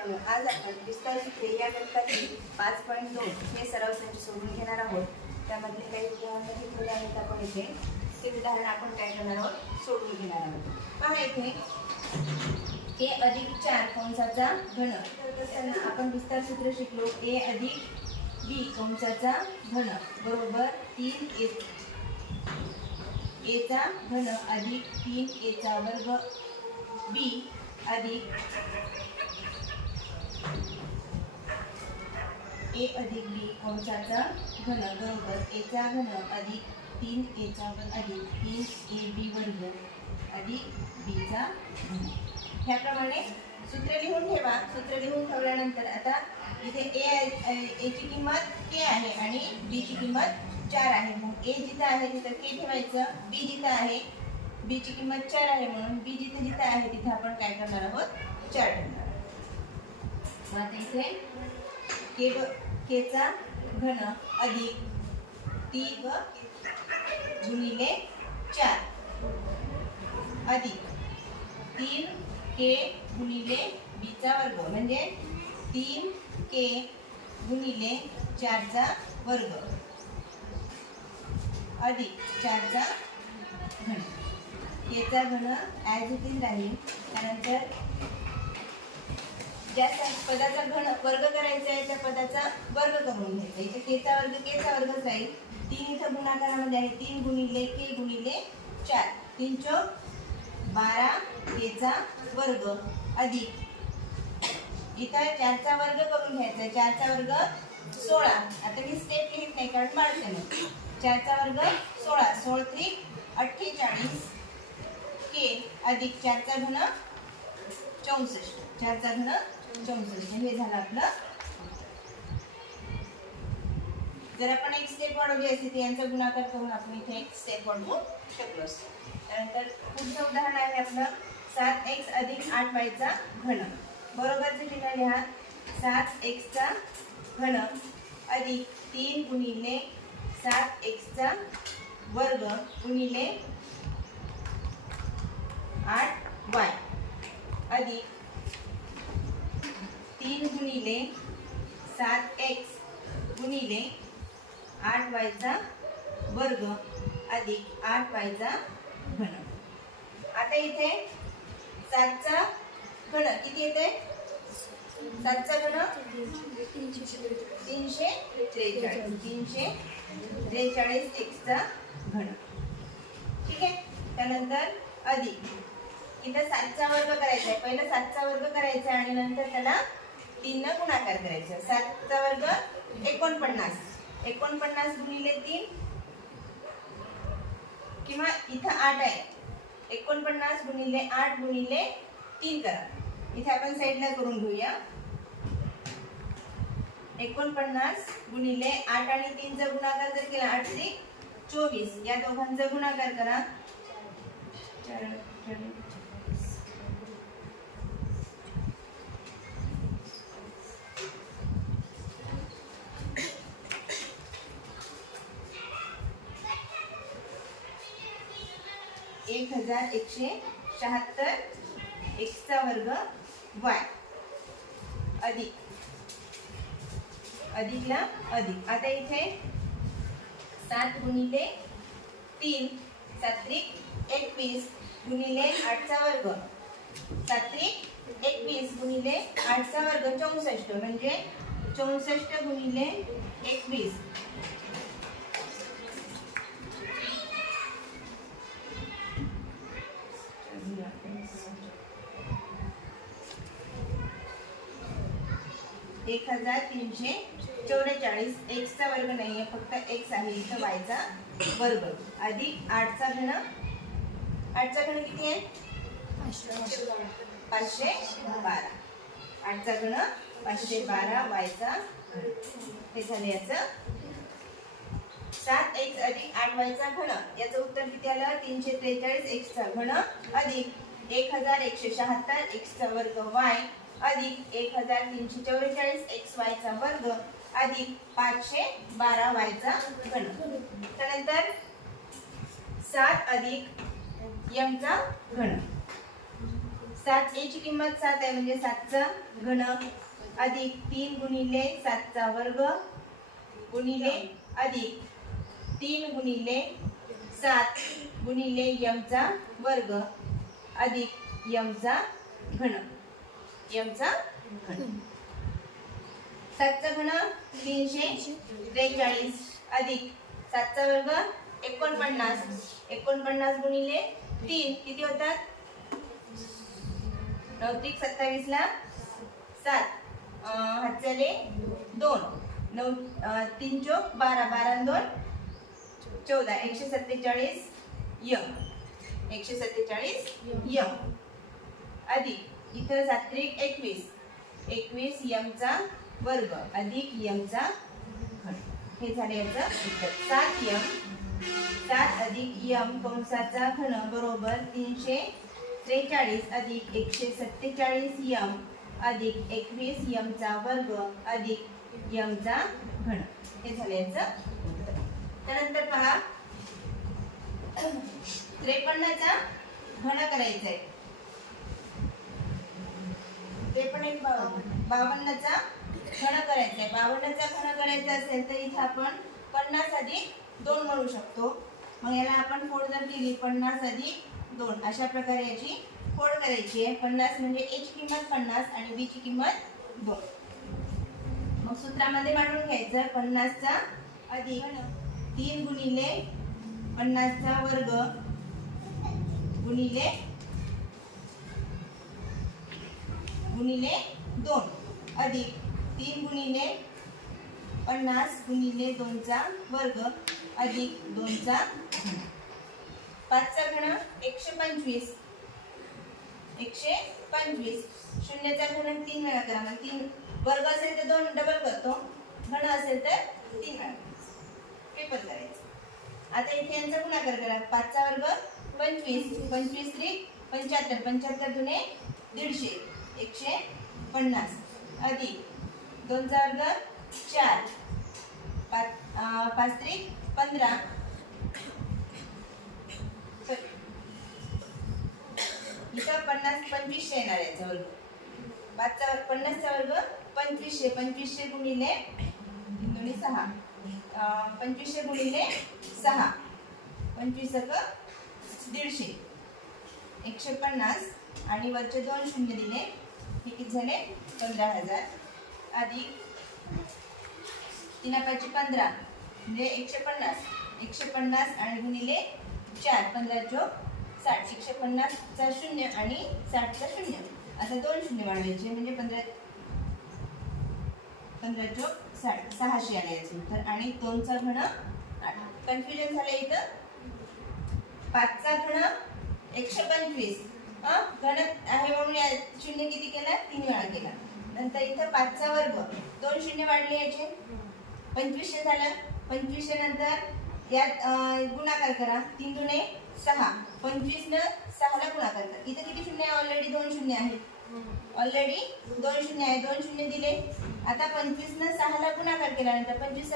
मित्रांनो आज आपण विस्तार सूत्रे या गणितातील पाच पॉईंट दोन हे सराव संच सोडून घेणार आहोत. त्यामधले काही उदाहरणं घेतलेले आहेत आपण इथे. ते उदाहरण आपण काय करणार आहोत? सोडून घेणार आहोत. पहा इथे. ए अधिक चार कंसाचा घन. तर असताना आपण विस्तार सूत्र शिकलो. ए अधिक बी कंसाचा घन. बरोबर तीन ए. एचा घन अधिक तीन एचा वर्ग बी अधिक ए अधिक बी कंसाचा घन बरोबर एचा घन अधिक तीन एचा वर्ग अधिक तीन ए बी वर्ग अधिक बीचा घन. ह्याप्रमाणे सूत्र लिहून ठेवा. सूत्र लिहून ठेवल्यानंतर आता इथे ए एची किंमत के आहे आणि बीची किंमत चार आहे. मग ए जिथं आहे तिथं के ठेवायचं. बी जिथं आहे बीची किंमत चार आहे म्हणून बी जिथं जिथं आहे तिथं आपण काय करणार आहोत? चार ठेवणार मग आता इथे के व केचा घन अधिक टी व गुणिले चार. अधिक तीन के गुणिले बीचा वर्ग म्हणजे तीन के गुणिले चारचा वर्ग. अधिक चारचा घन. केचा घन ॲज इट इज राहील त्यानंतर ज्या पदाचा घन वर्ग करायचा आहे त्या पदाचा वर्ग करून घ्यायचा. इथे केचा वर्ग केचा वर्गच राहील. तीन इथं गुणाकारामध्ये आहे. तीन गुणिले के गुणिले चार. तीन चौक बारा केचा वर्ग अधिक. इथं चारचा वर्ग करून घ्यायचा. चारचा वर्ग सोळा. आता मी स्टेप लिहित नाही कारण मारते मी चारचा वर्ग सोळा. सोळ त्रिक अठ्ठेचाळीस के अधिक चारचा घन चौसष्ट. चारचा घन चौसष्ट म्हणजे हे झालं आपलं. जर आपण एक स्टेप वाढवली असते तर यांचा गुणाकार करून आपण इथे एक स्टेप वाढवू शकलो असतो. त्यानंतर पुढचं उदाहरण आहे आपलं सात एक्स अधिक आठ वायचा घन. बरोबरचे चिन्ह लिहा सात एक्सचा घन अधिक तीन गुणिले सात एक्सचा वर्ग गुणिले आठ वाय अधिक तीन गुणिले सात एक्स गुणिले आठ वायचा वर्ग अधिक आठ वायचा घन. आता इथे सातचा घन किती येते? सातचा घन? तीनशे त्रेचाळीस. तीनशे त्रेचाळीस एक्सचा घन. ठीक आहे? त्यानंतर अधिक. इथं सातचा वर्ग करायचा आहे. पहिला सातचा वर्ग करायचा आहे आणि नंतर त्याला तीननं गुणाकार करायचा. सातचा वर्ग एकोणपन्नास. एकोणपन्नास गुणिले तीन किंवा इथं आठ आहे. एकोणपन्नास गुणिले आठ गुणिले तीन करा. इथे आपण साईडला करून घेऊया. एकोणपन्नास गुणिले आठ आणि तीनचा गुणाकार जर केला आठ ते चोवीस. या दोघांचा गुणाकार करा. एक हजार एकशे शहात्तर एक्सचा वर्ग वाय. अधिक. अधिकला अधिक. आता इथे सात गुणिले तीन सात्विक एकवीस गुणिले आठचा वर्ग. सात्विक एकवीस गुणिले आठचा वर्ग चौसष्ट. म्हणजे चौसष्ट गुणिले एकवीस. एक हजार तीनशे चौवेचाळीस एक्सचा वर्ग नाही आहे फक्त एक्स आहे. इथं वायचा वर्ग. अधिक आठचा घन. आठचा घन किती आहे? पाचशे बारा. आठचा घन पाचशे बारा वायचा हे झालं याचं. सात एक्स अधिक आठ वायचा घन. याचं उत्तर किती आलं? तीनशे त्रेचाळीस एक्सचा घन अधिक एक हजार एकशे शहात्तर एक्सचा वर्ग वाय अधिक एक हजार तीनशे चौवेचाळीस एक्स वायचा वर्ग अधिक पाचशे बारा वायचा घन. त्यानंतर सात अधिक यमचा घन. सात एची किंमत सात आहे म्हणजे सातचा घन. अधिक तीन गुणिले सातचा वर्ग गुणिले अधिक तीन गुणिले सात गुणिले यमचा वर्ग अधिक यमचा घन. यमचा सातचा घन तीनशे त्रेचाळीस अधिक. सातचा वर्ग एकोणपन्नास. एकोणपन्नास गुणिले तीन किती होतात? नवतीक सत्तावीस ला सात. अं, दोन. नऊ तीन चोक बारा बारा दोन. चौदा. एकशे सत्तेचाळीस यम. एकशे सत्तेचाळीस यम. अधिक. इथं सात्रिक एकवीस. एकवीस यमचा वर्ग अधिक यमचा घन. हे झाले याचं उत्तर. सात यम सात अधिक यम कंसाचा घन बरोबर तीनशे त्रेचाळीस अधिक एकशे सत्तेचाळीस यम अधिक एकवीस यमचा वर्ग अधिक यमचा घन. हे झाले याचं उत्तर. त्यानंतर पहा. त्रेपन्नचा घन करायचा आहे ते पण एक बावन्नचा घन करायचा आहे बावन्नचा घन करायचा असेल तर इथं आपण पन्नास अधिक दोन म्हणू शकतो. मग याला आपण फोड जर केली पन्नास अधिक दोन. अशा प्रकारे याची फोड करायची आहे. पन्नास म्हणजे ए ची किंमत पन्नास आणि बी ची किंमत दोन. मग सूत्रामध्ये मांडून घ्यायचं. पन्नासचा अधिक तीन गुणिले पन्नासचा वर्ग गुणिले गुणिले दोन. अधिक तीन गुणिले पन्नास गुणिले दोनचा वर्ग. अधिक दोनचा पाचचा घण एकशे पंचवीस. एकशे पंचवीस. शून्यचा घन तीन वेळा करा. मग तीन वर्ग असेल तर दोन डबल करतो. घन असेल तर तीन वेळा पेपर करायचं. आता इथे यांचा गुणाकार करा. पाचचा वर्ग पंचवीस. पंचवीस त्रिक पंच्याहत्तर. पंच्याहत्तर जुने दीडशे. एकशे पन्नास. अधिक दोनचा वर्ग चार. पाच पाच त्रिक पंधरा. इथं पन्नास पंचवीसशे येणार याचा वर्ग. पाचचा पन्नासचा वर्ग पंचवीसशे. पंचवीसशे गुणिले दोन्ही सहा. पंचवीसशे गुणिले सहा. पंचवीस दीडशे. एकशे पन्नास. आणि वरचे दोन शून्य दिले. हे किती झाले? पंधरा हजार. अधिक तीन पाचशे पंधरा म्हणजे एकशे पन्नास. एकशे पन्नास आणि गुणिले चार पंधरा चोक साठ. एकशे पन्नासचा शून्य आणि साठचा शून्य. आता दोन शून्य वाढवायचे म्हणजे पंधरा पंधरा चोक साठ सहाशे आले याचं उत्तर. आणि दोनचा घण कन्फ्युजन झालं इथं. पाचचा घण एकशे पंचवीस. हा घन आहे म्हणून या शून्य किती केला? तीन वेळा केला. नंतर इथं पाचचा वर्ग. दोन शून्य वाढले याचे. पंचवीसशे झालं. पंचवीसशे नंतर यात गुणाकार करा. तीन दुने सहा. पंचवीस न सहाला गुणाकार करा. इथं किती शून्य आहे? ऑलरेडी दोन शून्य आहेत ऑलरेडी दोन शून्य आहे. दोन शून्य दिले. आता पंचवीस न सहाला गुणाकार केल्यानंतर पंचवीस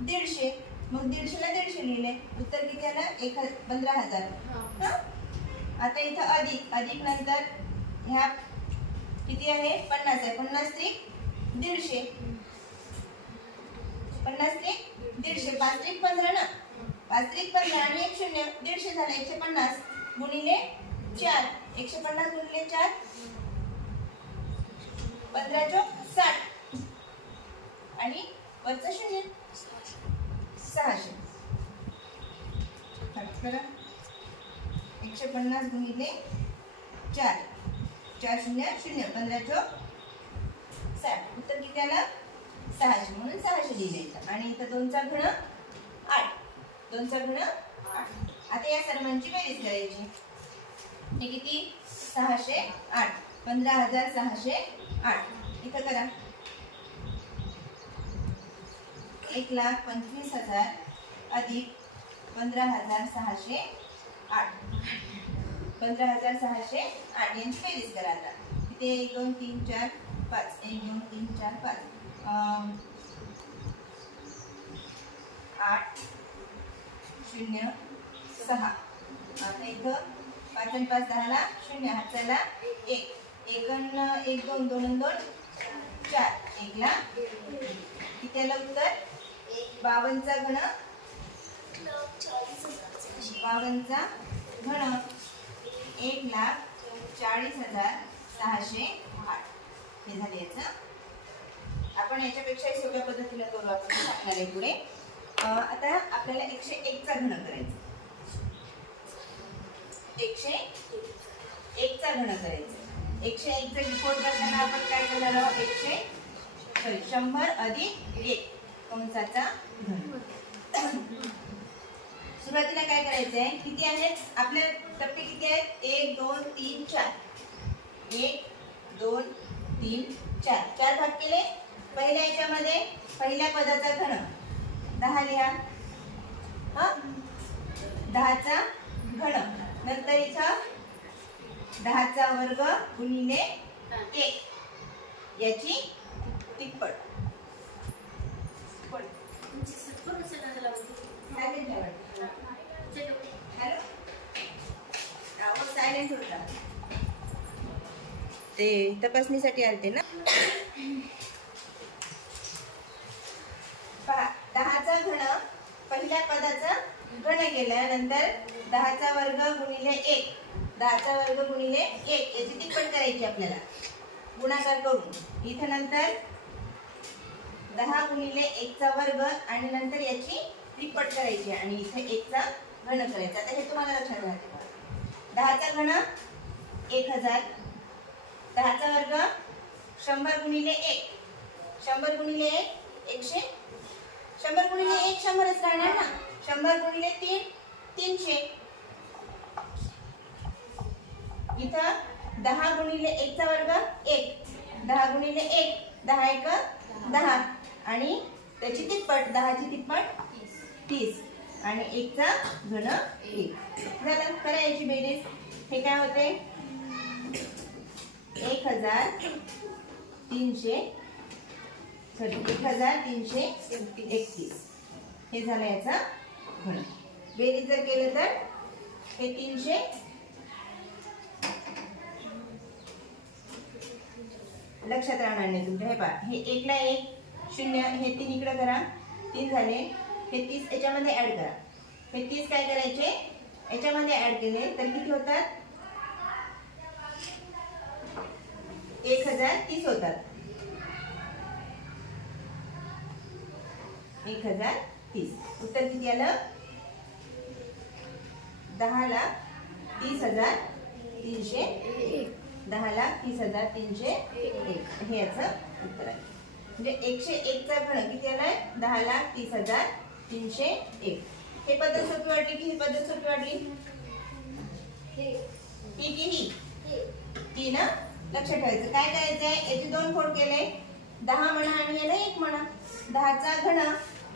दीडशे. मग दीडशेला दीडशे लिहिले. उत्तर किती आलं एक पंधरा हजार. हं? आता इथं अधिक अधिक नंतर ह्या किती आहे? पन्नास आहे. पन्नास त्रिक दीडशे. पन्नास त्रिक दीडशे. पाच त्रिक पंधरा ना? पाच त्रिक पंधरा आणि एक शून्य. दीडशे झाले एकशे पन्नास गुणिले चार. एकशे पन्नास गुणिले चार. पंधरा चौक साठ. आणि वरचं शून्य? सहाशे. करा. एकशे पन्नास गुणिले चार. चार शून्य शून्य. पंधरा चौक साठ. उत्तर किती आलं? सहाशे. म्हणून सहाशे लिहिले आणि इथं दोनचा घण आठ. दोनचा घण आठ. आता या सर्वांची बेरीज करायची. हे किती? सहाशे आठ. पंधरा हजार सहाशे आठ. इथं करा. एक लाख पंचवीस हजार अधिक पंधरा हजार सहाशे आठ. पंधरा हजार सहाशे आठ यांची बेरीज करा आता एक दोन तीन चार पाच. एक दोन तीन चार पाच. आठ शून्य सहा. आता इथं पाच आणि पाच दहाला शून्य. हाताला एक. एक एक दोन दोन दोन चार. एकला किती उत्तर बावनचा घण बावनचा म्हणून एक लाख चाळीस हजार सहाशे आठ. हे झाले याचं. आपण याच्यापेक्षाही सोप्या पद्धतीला करू आपण आपल्याला आहे पुढे आता आपल्याला एकशे एकचा घन करायचा. एकशे एकचा घन करायचा. एकशे एकचा रिपोर्ट करताना आपण काय करणार आहोत? एकशे सॉरी शंभर अधिक एक. कंसाचा घन सुरुवातीला काय करायचं आहे किती आहेत? आपले टप्पे किती आहेत? एक दोन तीन चार. एक दोन तीन चार. चार भाग केले? पहिल्या याच्यामध्ये पहिल्या पदाचा घन. दहा लिहा. हा? दहाचा घन. नंतर इथं दहाचा वर्ग गुणिले एक. याची तिप्पट. तिप्पट. हॅलो सायलेंट होता ते तपासणीसाठी आलते ना. पहा दहाचा घन पहिल्या पदाचा घन नंतर दहाचा वर्ग गुणिले एक. दहाचा वर्ग गुणिले एक. याची तिप्पट करायची आपल्याला. गुणाकार करून. इथं नंतर दहा गुणिले एकचा वर्ग आणि नंतर याची तिप्पट करायची. आणि इथं एकचा घन करायचं? आता हे तुम्हाला लक्षात राहते दहाचा घन एक हजार. दहाचा वर्ग शंभर गुणिले एक. शंभर गुणिले एक एकशे. शंभर गुणिले एक शंभरच राहणार ना? शंभर गुणिले तीन तीनशे. इथं दहा गुणिले एकचा वर्ग एक. दहा गुणिले एक दहा एक दहा. आणि त्याची तिप्पट दहाची तिप्पट तीस. आणि एकचा घन एक. झालं? करा याची बेरीज. हे काय होते? एक हजार तीनशे सॉरी एक हजार तीनशे एकतीस. हे झालं याचा घन. बेरीज जर केलं तर हे तीनशे लक्षात राहणार नाही तुमच्या. हे पहा हे एकला एक शून्य हे तीन इकडं करा. तीन झाले. हे तीस याच्यामध्ये ऍड करा. हे तीस काय करायचे? याच्यामध्ये ऍड केले तर किती होतात? एक हजार तीस होतात. एक हजार तीस. उत्तर किती आलं? दहा लाख तीस हजार तीनशे एक. दहा लाख तीस हजार तीनशे एक. हे याचं उत्तर आहे. म्हणजे एकशे एकचा घन किती आलाय? दहा लाख तीस हजार तीनशे एक. हे पद्धत सोपी वाटली की ही पद्धत सोपी वाटली? ही. की ही? ही. ना? लक्षात ठेवायचं. काय करायचंय? याचे दोन फोड केले. दहा म्हणा आणि याला एक म्हणा. दहाचा घन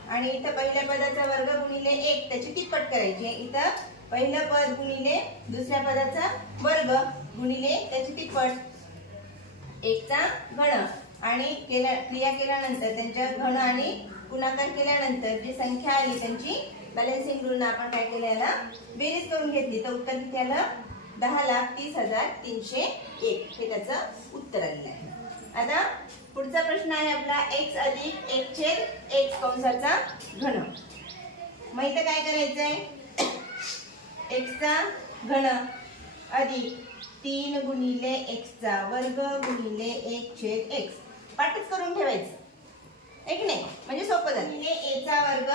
आणि इथं पहिल्या पदाचा वर्ग गुणिले एक. त्याची तिप्पट करायची इथं पहिलं पद गुणिले दुसऱ्या पदाचा वर्ग गुणिले त्याची तिप्पट. एकचा घन. आणि केल्या क्रिया केल्यानंतर त्यांच्या घन आणि गुणाकार केल्यानंतर जी संख्या आली त्यांची बॅलन्सिंग रूलनं आपण काय केलं याला? बेरीज करून घेतली. तर उत्तर किती आलं? दहा लाख तीस हजार तीनशे एक. हे त्याचं उत्तर आलेलं आहे. आता पुढचा प्रश्न आहे आपला एक्स अधिक एक छेद एक कंसाचा घन. मग इथं काय करायचंय? एक्सचा घन अधिक तीन गुणिले एक्सचा वर्ग गुणिले एक छेद एक्स पाठच करून ठेवायचं. एक नाही म्हणजे सोपं झालं. हे एचा वर्ग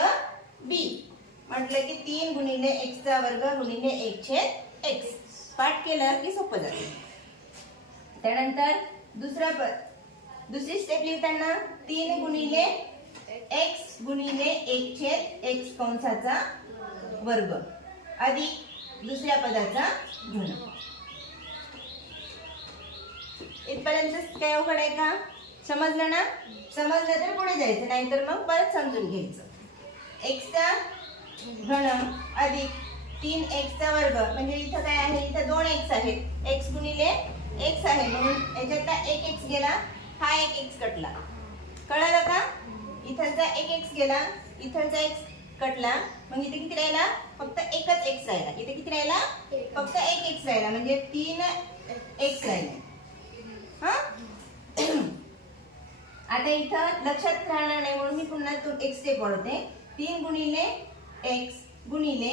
बी म्हटलं की तीन गुणिले एक्सचा वर्ग गुणिले एक छेद एक्स पाठ केलं की सोपं झालं. त्यानंतर दुसरा पद दुसरी स्टेप लिहिताना तीन गुणिले एक्स गुणिले एक छेद एक्स कंसाचा वर्ग. अधिक दुसऱ्या पदाचा गुण इथपर्यंत काय अवघड आहे का? समजलं ना? समजलं तर पुढे जायचं नाहीतर मग परत समजून घ्यायचं. एक्सचा घन अधिक तीन एक्सचा वर्ग म्हणजे इथं काय आहे? इथं दोन एक्स आहेत. एक्स गुणिले एक्स आहे. म्हणून याच्यातला एक एक्स गेला हा एक एक्स कटला. कळालं का? इथलचा एक एक्स गेला इथलचा एक्स कटला. मग इथे किती राहिला? फक्त एकच एक्स राहिला. इथे किती राहिला? फक्त एक एक्स राहिला. म्हणजे तीन एक्स राहिले. हा? आता इथं लक्षात राहणार नाही म्हणून मी पुन्हा तो एक्स टेप वाढवते तीन गुणिले एक्स गुणिले